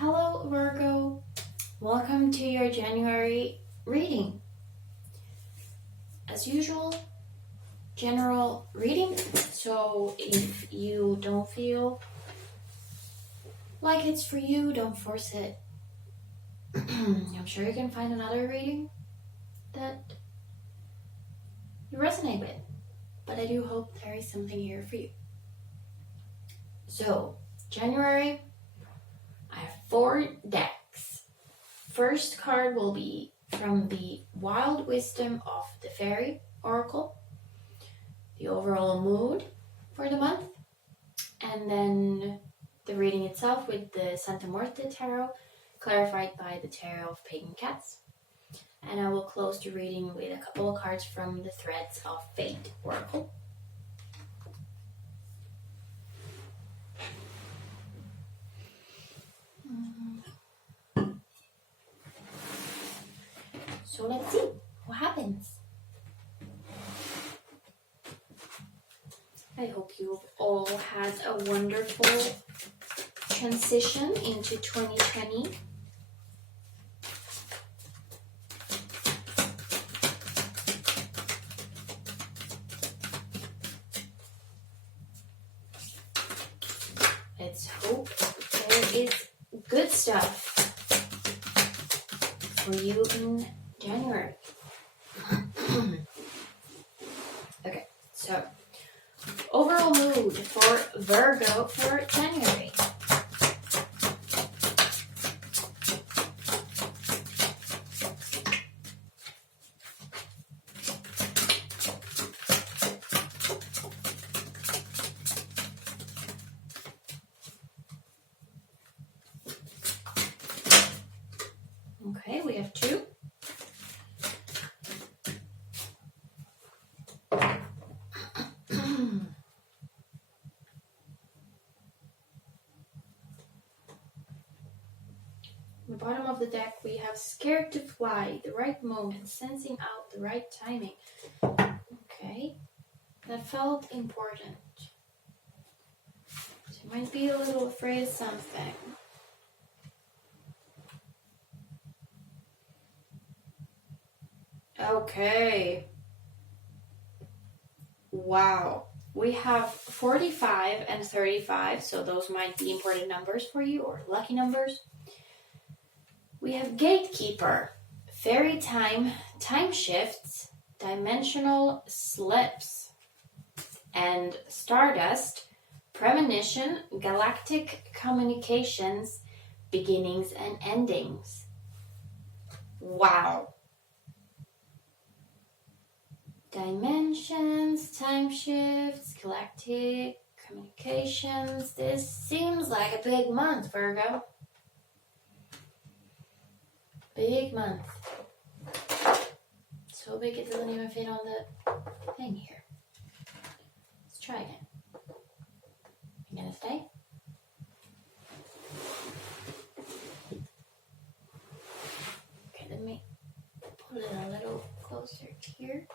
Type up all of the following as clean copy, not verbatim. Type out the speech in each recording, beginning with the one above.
Hello Virgo, welcome to your January reading. As usual, general reading, so if you don't feel like it's for you, don't force it. I'm sure you can find another reading that you resonate with, but I do hope there is something here for you. So, January, I have 4 decks. First card will be from the Wild Wisdom of the Faery Oracle, the overall mood for the month, and then the reading itself with the Santa Muerte Tarot, clarified by the Tarot of Pagan Cats. And I will close the reading with a couple of cards from the Threads of Fate Oracle. So let's see what happens. I hope you've all had a wonderful transition into 2020. Let's hope there is good stuff for you in January. Okay, so overall mood for Virgo for January. Okay, we have 2. The bottom of the deck, we have scared to fly, the right moment, sensing out the right timing. Okay, that felt important. So you might be a little afraid of something. Okay. Wow. We have 45 and 35, so those might be important numbers for you, or lucky numbers. We have Gatekeeper, Fairy Time, Time Shifts, Dimensional Slips, and Stardust, Premonition, Galactic Communications, Beginnings and Endings. Wow. Dimensions, time shifts, galactic communications. This seems like a big month, Virgo. Big month. So big it doesn't even fit on the thing here. Let's try again. You gonna stay? Okay, let me pull it a little closer here.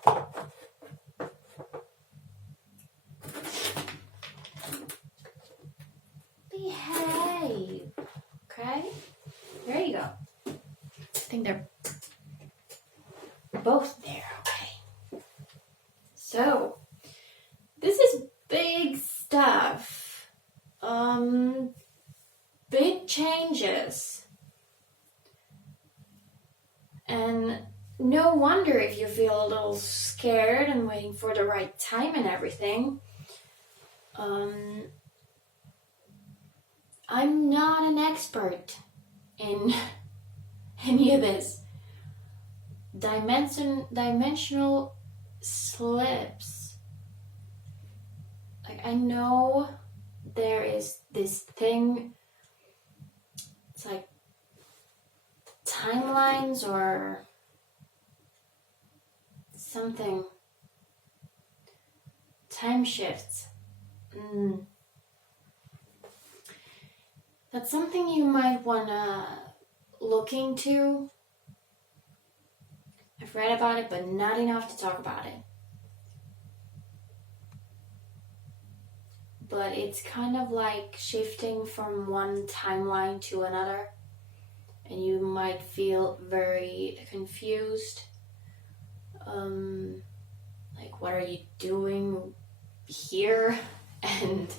Behave. Okay? There you go. I think they're both there. Okay. So, this is big stuff. Big changes. And no wonder if you feel a little scared and waiting for the right time and everything. I'm not an expert in any of this. Dimensional slips. Like, I know there is this thing, it's like timelines or something. Time shifts. That's something you might want to look into. I've read about it, but not enough to talk about it. but it's kind of like shifting from one timeline to another, and you might feel very confused. Like, what are you doing here? And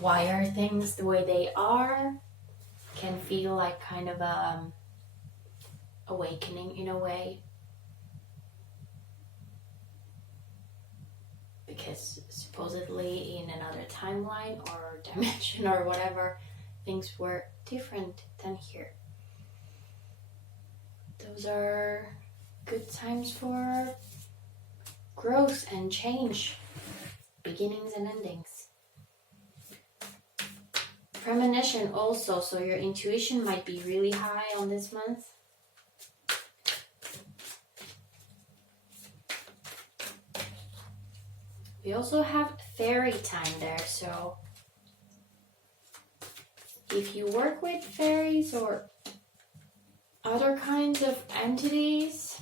why are things the way they are? Can feel like kind of a awakening in a way. Because supposedly in another timeline or dimension or whatever, things were different than here. Those are good times for growth and change, beginnings and endings. Premonition also, so your intuition might be really high on this month. We also have fairy time there, so if you work with fairies or other kinds of entities,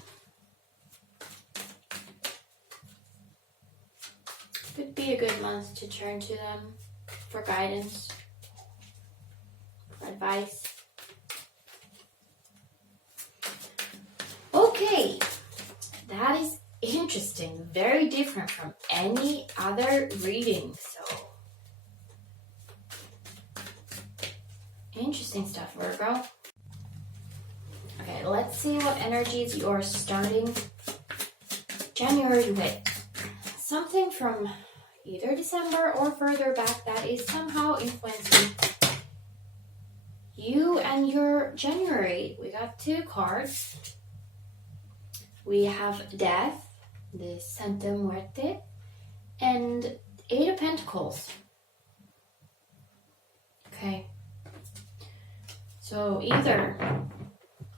could be a good month to turn to them for guidance, for advice. Okay, that is interesting, very different from any other reading, so interesting stuff, Virgo. Okay, let's see what energies you're starting January with. Something from either December or further back that is somehow influencing you and your January. We got 2 cards. We have Death, the Santa Muerte, and 8 of Pentacles. Okay. So either,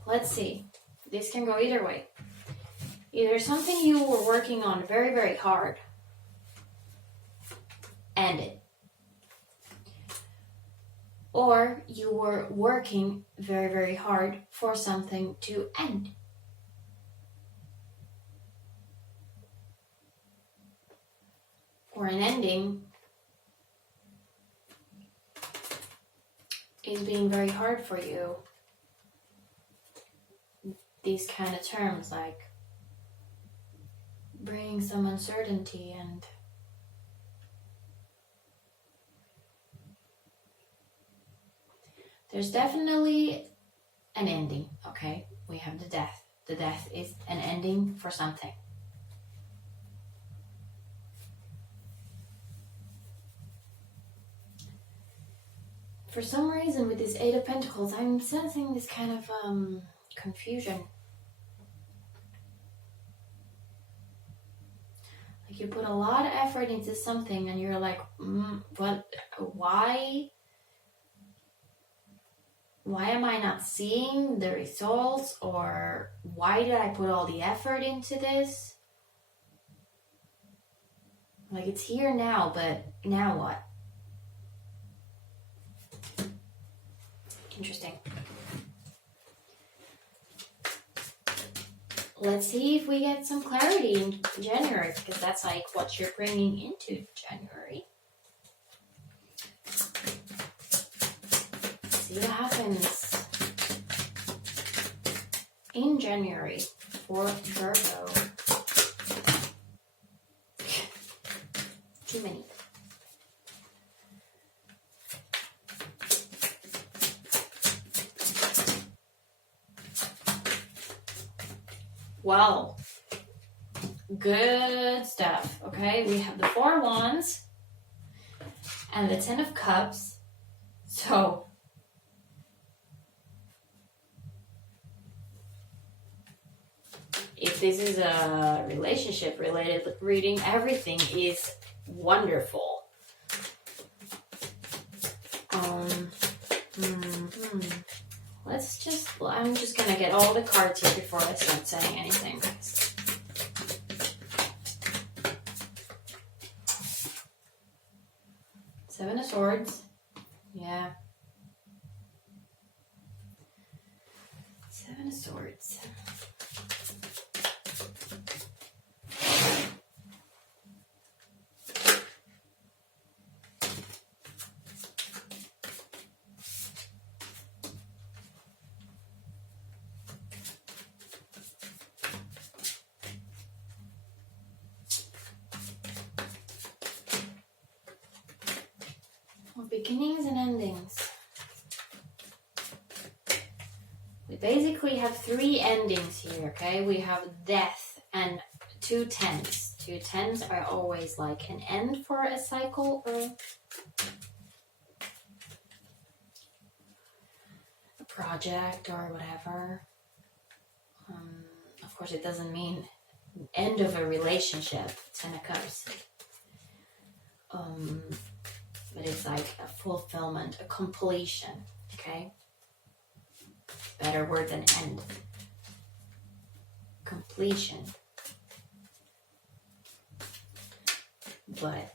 let's see, this can go either way. Either something you were working on very, very hard, ended. Or you were working very, very hard for something to end. Or an ending is being very hard for you. These kind of terms like bring some uncertainty and there's definitely an ending, okay? We have the death. The death is an ending for something. For some reason with this 8 of Pentacles, I'm sensing this kind of confusion. Like you put a lot of effort into something and you're like, what? Why am I not seeing the results? Or why did I put all the effort into this? Like it's here now, but now what? Interesting. Let's see if we get some clarity in January, because that's like what you're bringing into January. See what happens in January for Virgo. Too many. Well, good stuff, okay? We have the 4 Wands and the 10 of Cups. So, if this is a relationship-related reading, everything is wonderful. I'm just gonna get all the cards here before I start saying anything. Seven of Swords. Yeah. Seven of Swords. Beginnings and endings. We basically have 3 endings here, okay? We have death and 2 tens. 2 tens are always like an end for a cycle or a project or whatever. Of course, it doesn't mean end of a relationship, 10 of Cups. But it's like a fulfillment, a completion, okay? Better word than end. Completion. But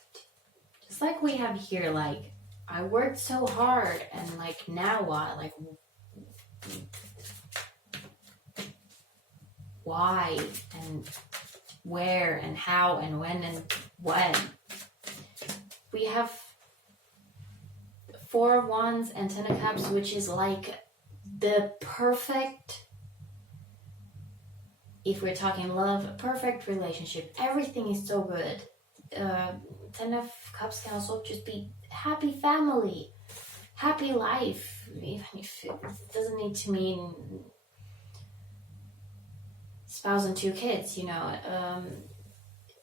just like we have here, like, I worked so hard and like, now what? Like, why and where and how and when and when? We have 4 of Wands and 10 of Cups, which is like the perfect, if we're talking love, perfect relationship. Everything is so good. 10 of Cups can also just be happy family, happy life, even if it doesn't need to mean spouse and 2 kids, you know.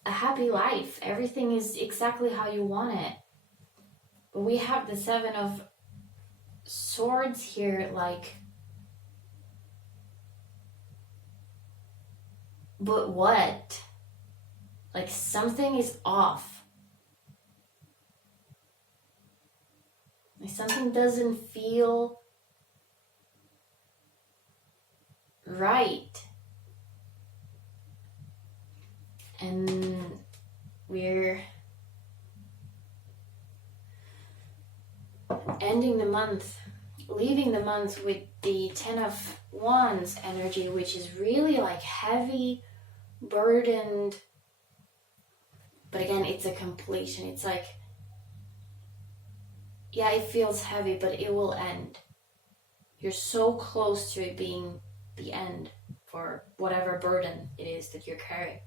A happy life. Everything is exactly how you want it. But we have the 7 of Swords here, like, but what? Like, something is off. Like, something doesn't feel right. And we're ending the month, leaving the month with the 10 of Wands energy, which is really like heavy, burdened. But again, it's a completion. It's like, yeah, it feels heavy, but it will end. You're so close to it being the end for whatever burden it is that you're carrying.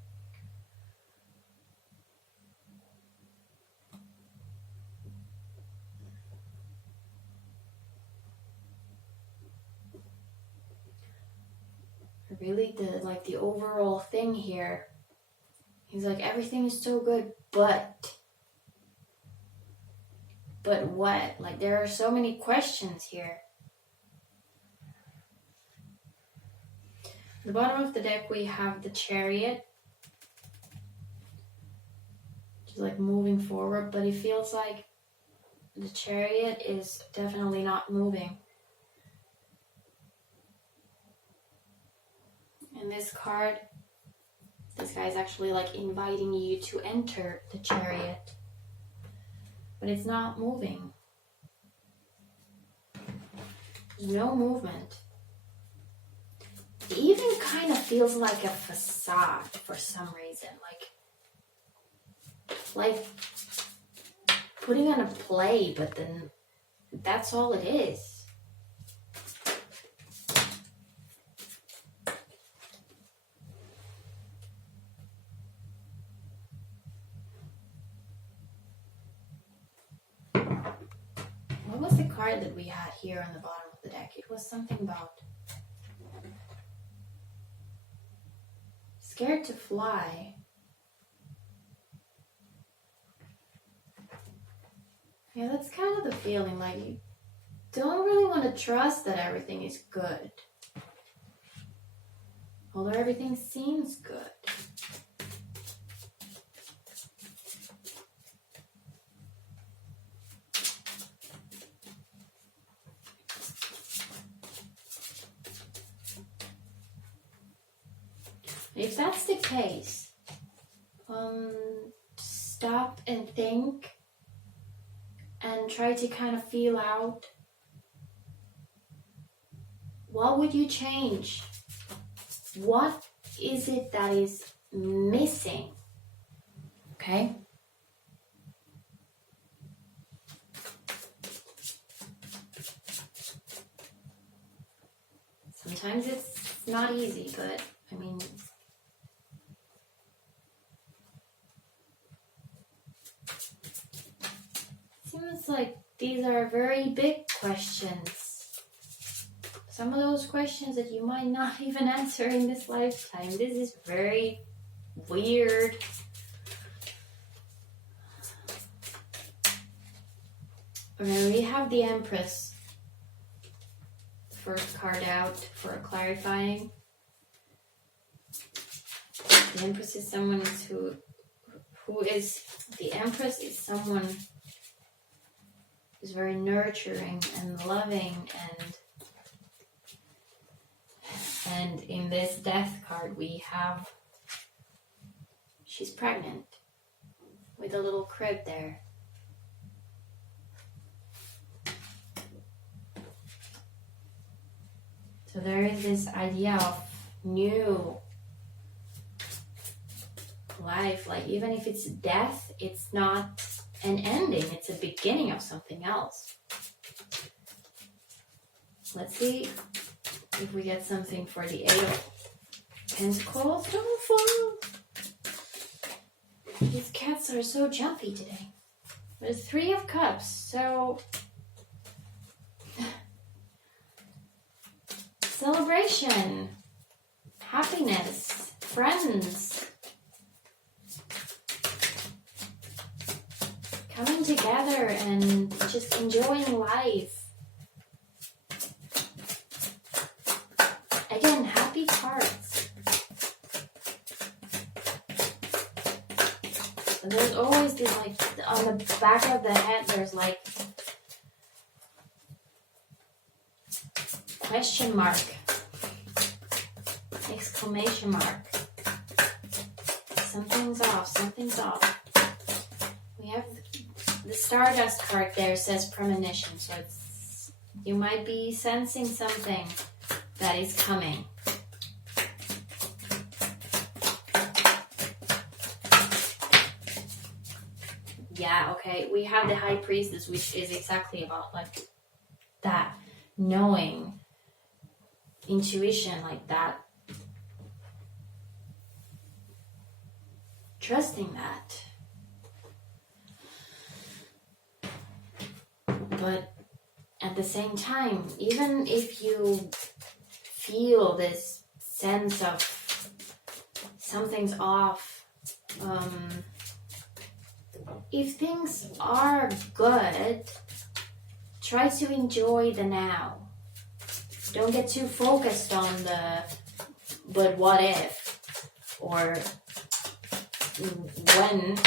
Really, the overall thing here, he's like, everything is so good, but what? Like, there are so many questions here. At the bottom of the deck, we have the Chariot, which is like moving forward, but it feels like the Chariot is definitely not moving. And this card, this guy is actually like inviting you to enter the Chariot, but it's not moving. There's no movement. It even kind of feels like a facade for some reason, like putting on a play, but then that's all it is. What was the card that we had here on the bottom of the deck? It was something about scared to fly. Yeah, that's kind of the feeling, like you don't really want to trust that everything is good. Although everything seems good. If that's the case, stop and think and try to kind of feel out, what would you change? What is it that is missing? Okay? Sometimes it's not easy, but I mean, seems like these very big questions. Some of those questions that you might not even answer in this lifetime. This is very weird. Okay, we have the Empress. First card out for clarifying. The Empress is someone the Empress is someone who's very nurturing and loving, and in this Death card we have, she's pregnant with a little crib there. So there is this idea of new life, like even if it's death, it's not an ending, it's a beginning of something else. Let's see if we get something for the Eight of Pentacles. Don't fall. These cats are so jumpy today. There's Three of Cups, so celebration, happiness, friends, coming together and just enjoying life. Again, happy cards. And there's always this, like, on the back of the head, there's like question mark, exclamation mark. Something's off, something's off. We have the Stardust card there, says premonition, so it's, you might be sensing something that is coming. Yeah, okay, we have the High Priestess, which is exactly about like that, knowing, intuition, like that, trusting that. But at the same time, even if you feel this sense of something's off, if things are good, try to enjoy the now. Don't get too focused on the but what if, or when.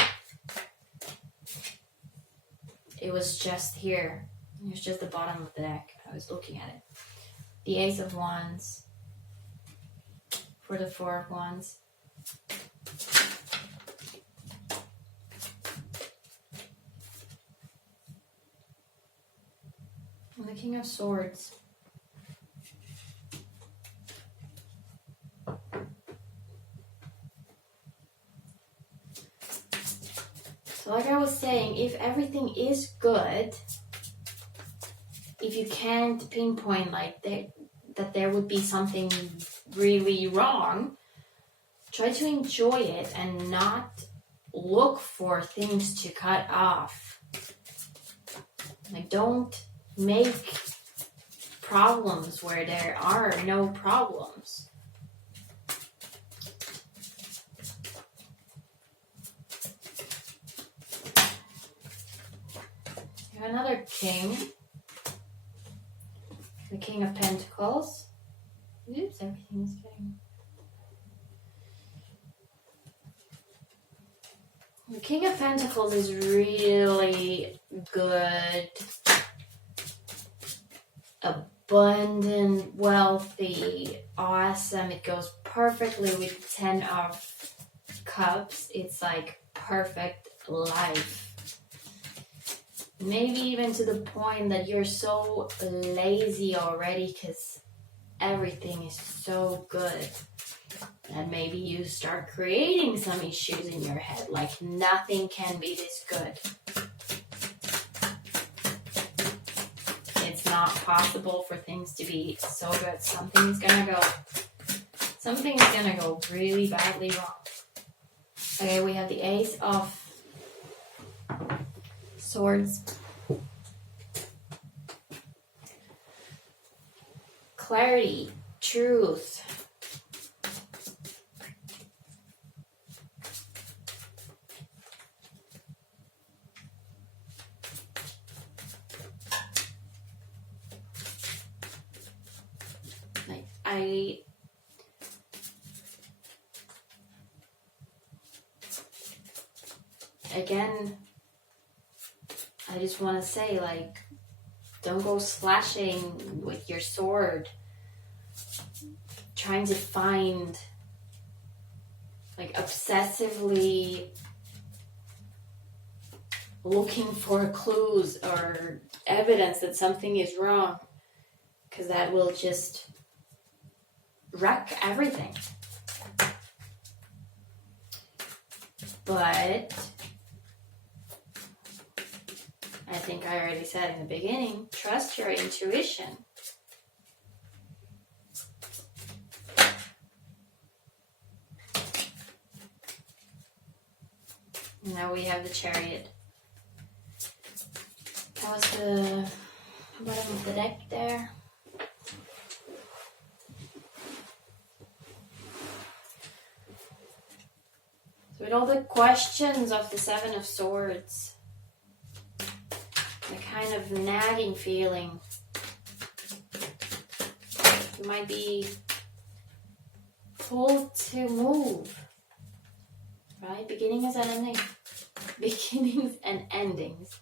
It was just here. It was just the bottom of the deck. I was looking at it. The Ace of Wands for the Four of Wands. And the King of Swords. So like I was saying, if everything is good, if you can't pinpoint like that there would be something really wrong, try to enjoy it and not look for things to cut off. Like, don't make problems where there are no problems. You have another king. The King of Pentacles. Oops, everything is getting... The King of Pentacles is really good, abundant, wealthy, awesome. It goes perfectly with 10 of Cups. It's like perfect life. Maybe even to the point that you're so lazy already because everything is so good. And maybe you start creating some issues in your head, like nothing can be this good. It's not possible for things to be so good. Something's gonna go really badly wrong. Okay, we have the Ace of Swords. clarity, truth. Like I just want to say, like, don't go slashing with your sword, trying to find, like, obsessively looking for clues or evidence that something is wrong, because that will just wreck everything. But I think I already said in the beginning, trust your intuition. Now we have the Chariot. That was the bottom of the deck there. So with all the questions of the Seven of Swords, a kind of nagging feeling, you might be pulled to move, right? Beginnings and endings. Beginnings and endings.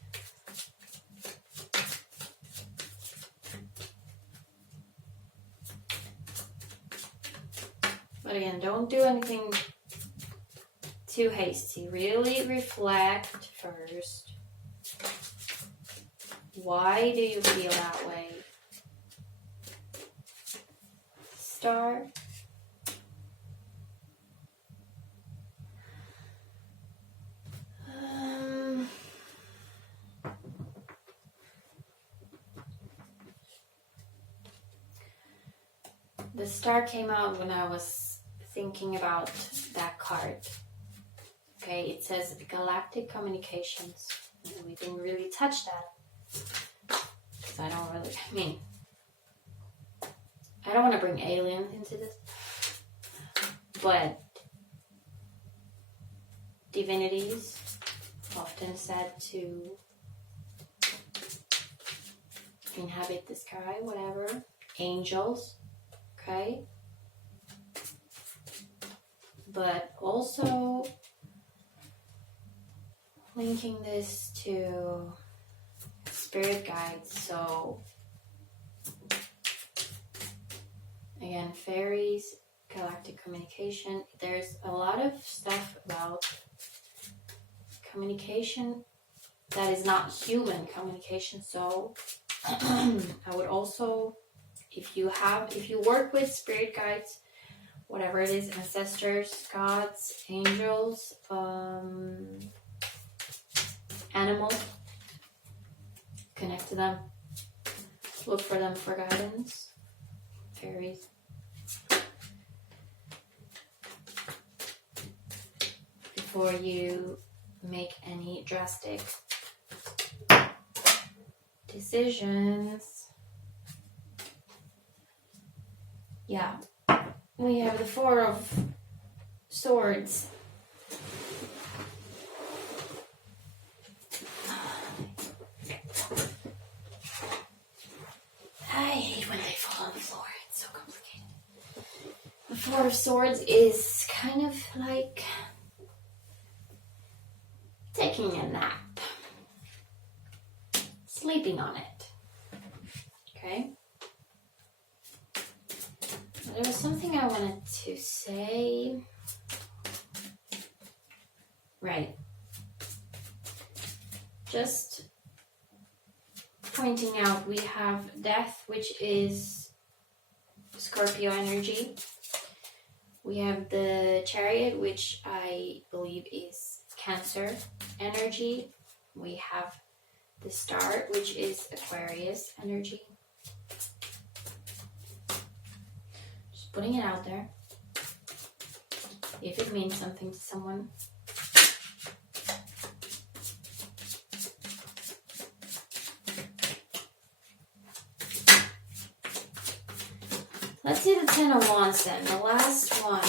But again, don't do anything too hasty. Really reflect first. Why do you feel that way? Star. The star came out when I was thinking about that card. Okay, it says galactic communications. We didn't really touch that. Because I don't want to bring aliens into this. But divinities, often said to inhabit the sky, whatever. Angels, okay? But also linking this to spirit guides. So again, fairies, galactic communication. There's a lot of stuff about communication that is not human communication. So I would also, if you work with spirit guides, whatever it is, ancestors, gods, angels, animals, connect to them, look for them for guidance. Fairies. Before you make any drastic decisions. Yeah, we have the Four of Swords. I hate when they fall on the floor. It's so complicated. The Four of Swords is kind of like taking a nap, sleeping on it. Okay? There was something I wanted to say. Right. Just pointing out, we have Death, which is Scorpio energy. We have the Chariot, which I believe is Cancer energy. We have the Star, which is Aquarius energy. Just putting it out there. If it means something to someone. Let's see the Ten of Wands then, the last one.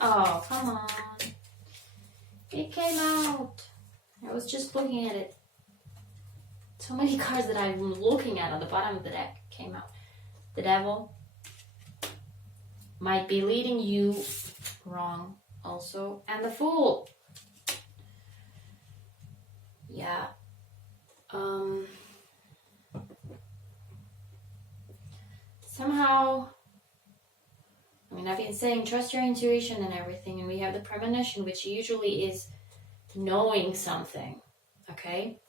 Oh, come on. It came out. I was just looking at it. So many cards that I'm looking at on the bottom of the deck came out. The Devil might be leading you wrong also. And the Fool. Yeah. Somehow, I mean, I've been saying trust your intuition and everything, and we have the premonition, which usually is knowing something, okay?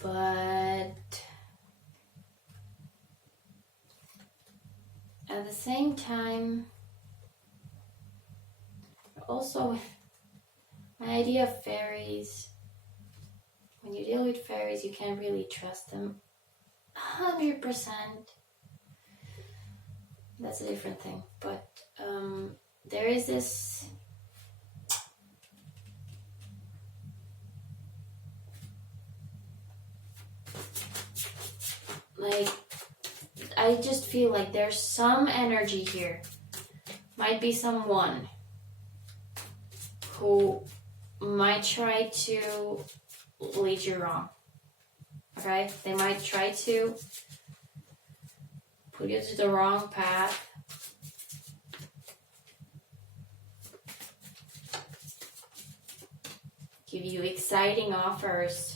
But at the same time, also, my idea of fairies, when you deal with fairies, you can't really trust them 100%. That's a different thing. But there is this like, I just feel like there's some energy here. Might be someone who might try to lead you wrong. Okay? They might try to put you to the wrong path. Give you exciting offers.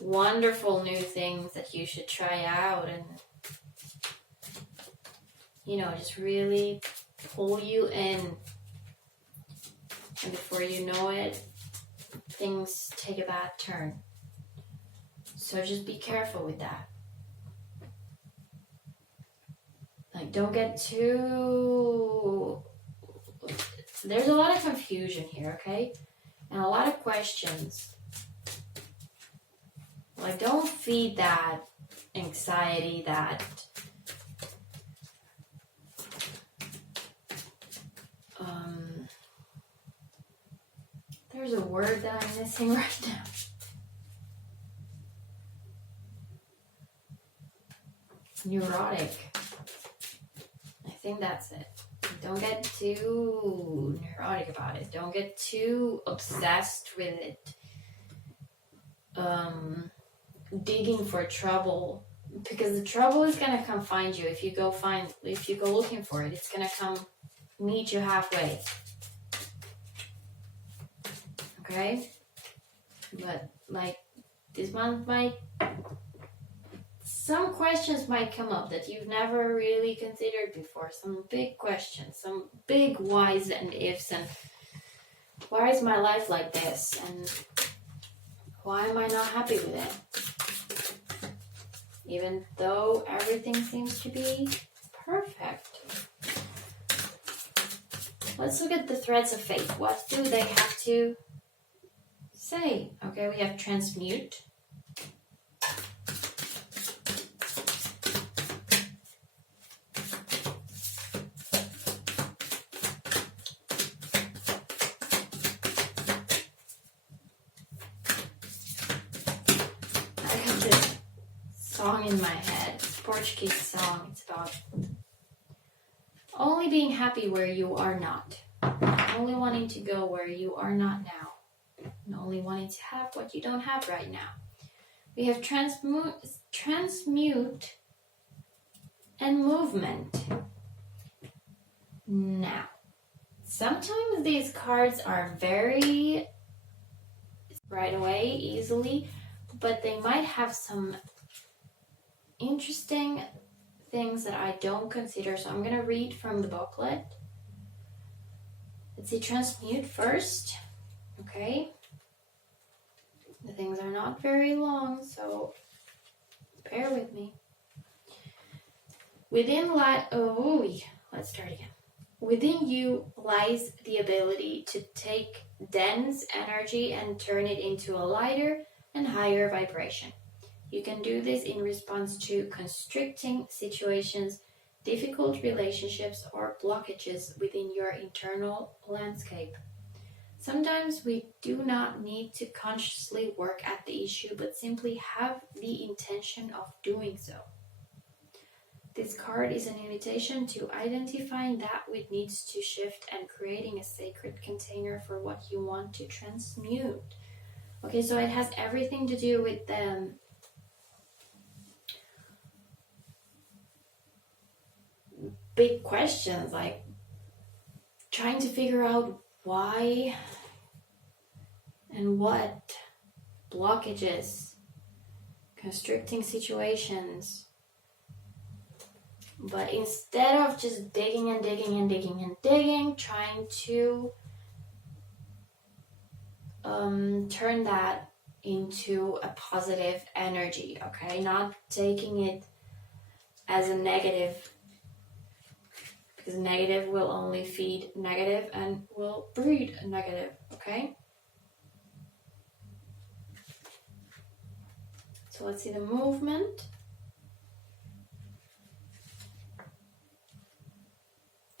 Wonderful new things that you should try out, and just really pull you in. And before you know it, things take a bad turn. So just be careful with that. Like, don't get too... There's a lot of confusion here, okay? And a lot of questions. Like, don't feed that anxiety, that there's a word that I'm missing right now. Neurotic. I think that's it. Don't get too neurotic about it. Don't get too obsessed with it. Digging for trouble, because the trouble is gonna come find you if you go looking for it. It's gonna come meet you halfway. Okay? But like this month some questions might come up that you've never really considered before. Some big questions, some big whys and ifs, and why is my life like this? And why am I not happy with it? Even though everything seems to be perfect. Let's look at the threads of fate. What do they have to say? Okay, we have transmute. Song in my head, it's a Portuguese song. It's about only being happy where you are not, only wanting to go where you are not now, and only wanting to have what you don't have right now. We have transmute and movement. Now, sometimes these cards are very right away, easily, but they might have some interesting things that I don't consider. So I'm going to read from the booklet. Let's see, transmute first. Okay. The things are not very long, so bear with me. Let's start again. Within you lies the ability to take dense energy and turn it into a lighter and higher vibration. You can do this in response to constricting situations, difficult relationships, or blockages within your internal landscape. Sometimes we do not need to consciously work at the issue, but simply have the intention of doing so. This card is an invitation to identifying that which needs to shift and creating a sacred container for what you want to transmute. Okay, so it has everything to do with big questions, like trying to figure out why and what, blockages, constricting situations. But instead of just digging and digging and digging and digging, trying to turn that into a positive energy, okay? Not taking it as a negative, because negative will only feed negative and will breed negative, okay? So let's see the movement.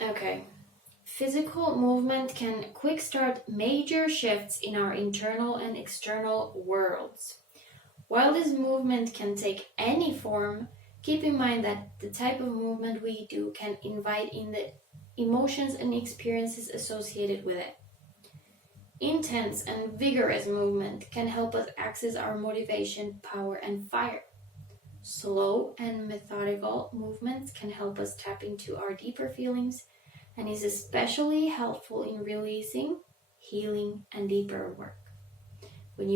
Okay. Physical movement can quick start major shifts in our internal and external worlds. While this movement can take any form, keep in mind that the type of movement we do can invite in the emotions and experiences associated with it. Intense and vigorous movement can help us access our motivation, power, and fire. Slow and methodical movements can help us tap into our deeper feelings and is especially helpful in releasing, healing, and deeper work. When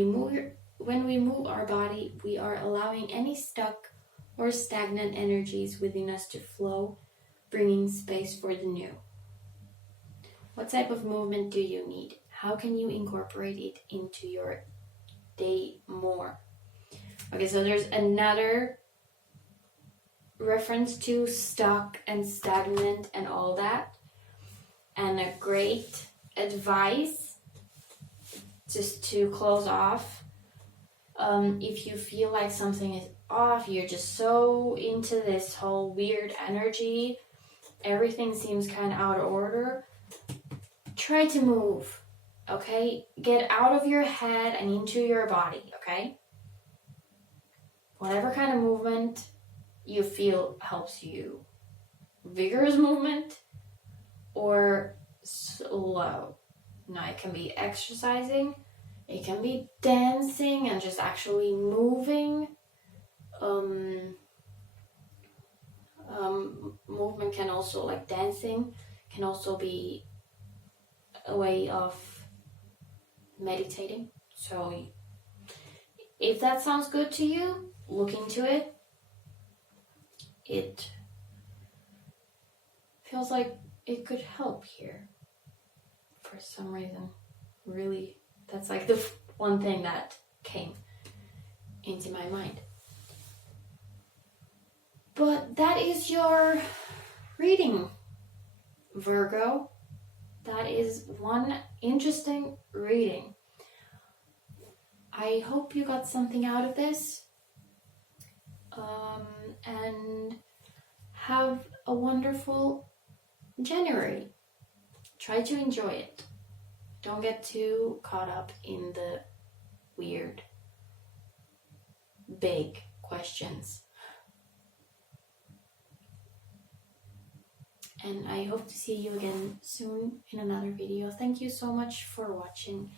we move our body, we are allowing any stuck or stagnant energies within us to flow, bringing space for the new. What type of movement do you need? How can you incorporate it into your day more? Okay, so there's another reference to stuck and stagnant and all that. And a great advice, just to close off, if you feel like something is off, you're just so into this whole weird energy, everything seems kind of out of order, try to move, okay? Get out of your head and into your body, okay? Whatever kind of movement you feel helps you. Vigorous movement or slow. Now, it can be exercising, it can be dancing and just actually moving. Movement can also, like dancing, can also be a way of meditating. So if that sounds good to you, look into it. It feels like it could help here for some reason. Really, that's like the one thing that came into my mind. But that is your reading, Virgo. That is one interesting reading. I hope you got something out of this. And have a wonderful January. Try to enjoy it. Don't get too caught up in the weird, big questions. And I hope to see you again soon in another video. Thank you so much for watching.